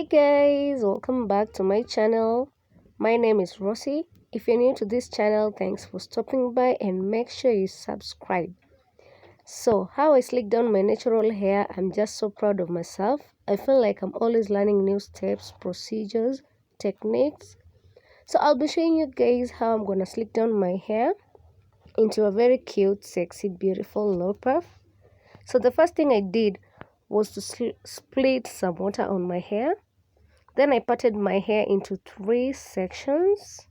Hi guys, welcome back to my channel. My name is Rosie. If you're new to this channel, thanks for stopping by and make sure you subscribe. So, how I slick down my natural hair, I'm just so proud of myself. I feel like I'm always learning new steps, procedures, techniques. So I'll be showing you guys how I'm gonna slick down my hair into a very cute, sexy, beautiful low puff. So the first thing I did was to split some water on my hair. Then I parted my hair into 3 sections.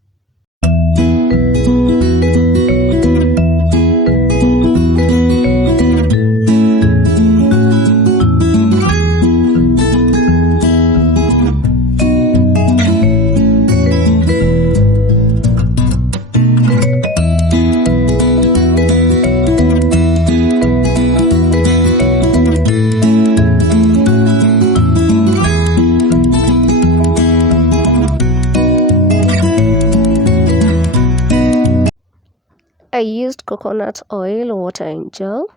I used coconut oil, water and gel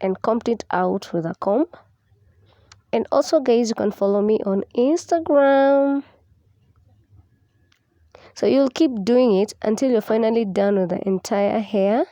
and combed it out with a comb. And also guys, you can follow me on Instagram. So you'll keep doing it until you're finally done with the entire hair.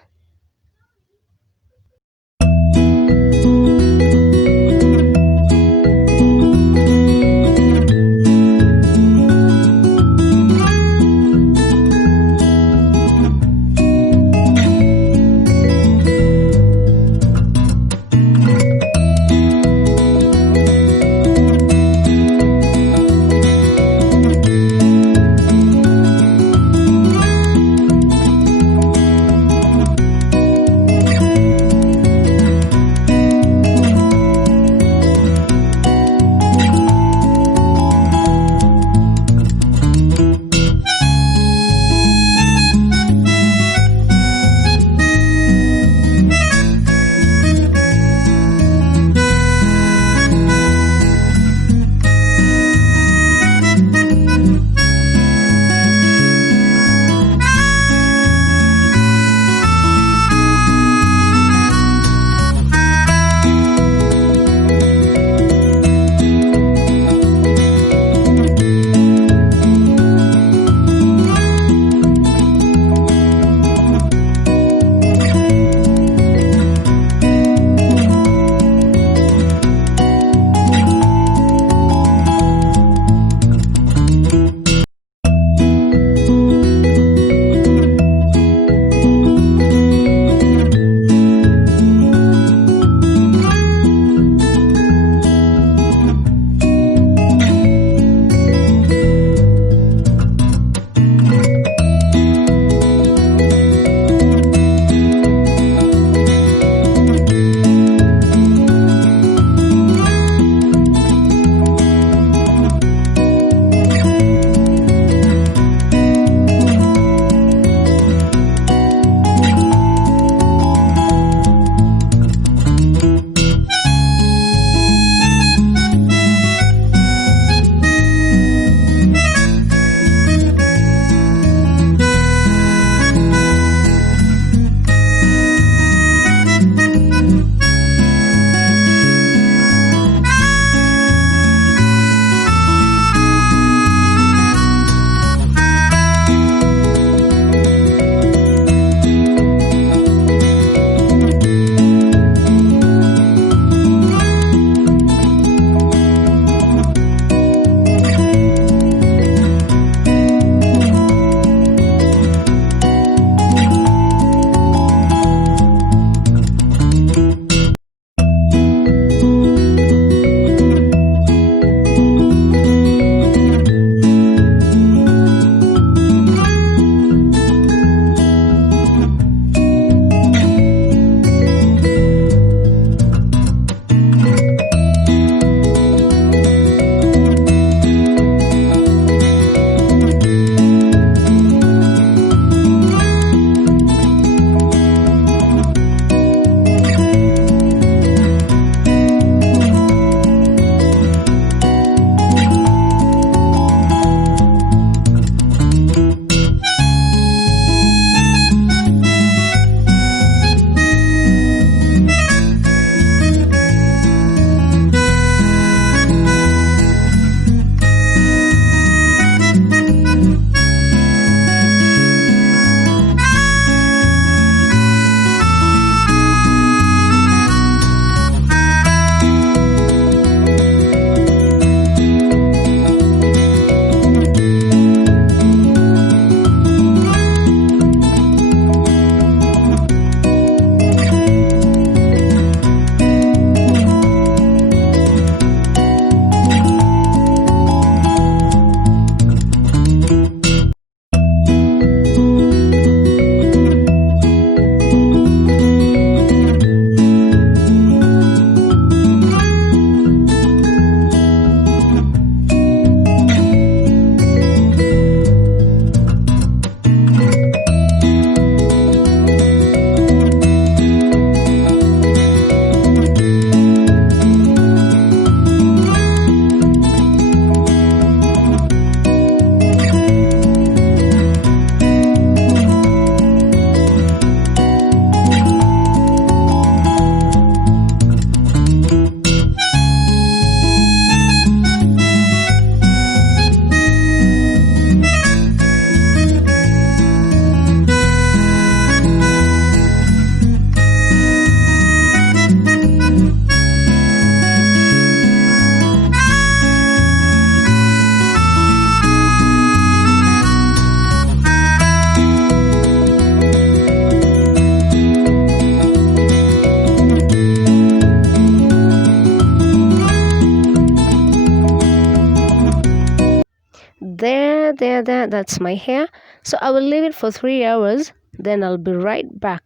there, that's my hair. So I will leave it for 3 hours, then I'll be right back.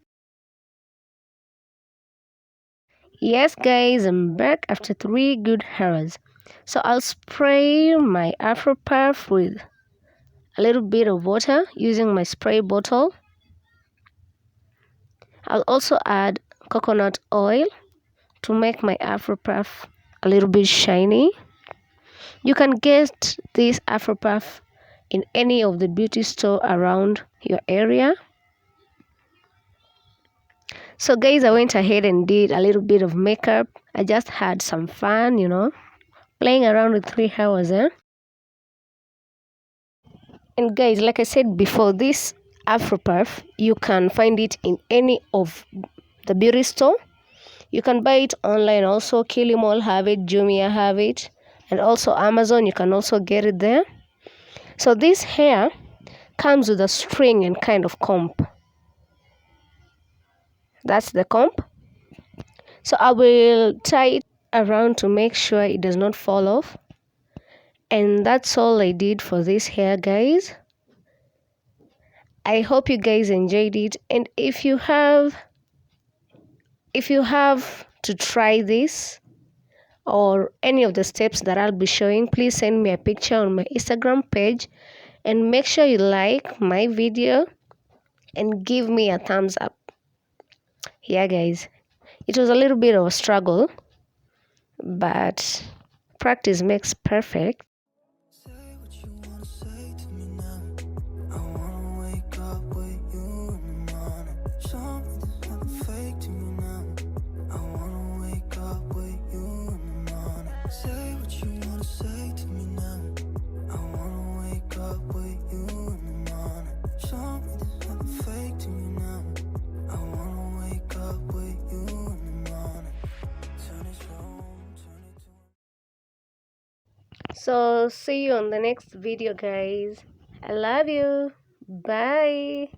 Yes guys, I'm back after 3 good hours. So I'll spray my afro puff with a little bit of water using my spray bottle. I'll also add coconut oil to make my afro puff a little bit shiny. You can get this afro puff in any of the beauty store around your area. So guys, I went ahead and did a little bit of makeup. I just had some fun, playing around with 3 hours. And guys, like I said before, this afro puff, you can find it in any of the beauty store. You can buy it online also. Kilimall have it, Jumia have it, and also Amazon. You can also get it there. So this hair comes with a string and kind of comb. That's the comb. So I will tie it around to make sure it does not fall off. And that's all I did for this hair, guys. I hope you guys enjoyed it. And if you have to try this or any of the steps that I'll be showing, please send me a picture on my Instagram page, and make sure you like my video and give me a thumbs up. Yeah guys, it was a little bit of a struggle, but practice makes perfect. So see you on the next video guys. I love you. Bye.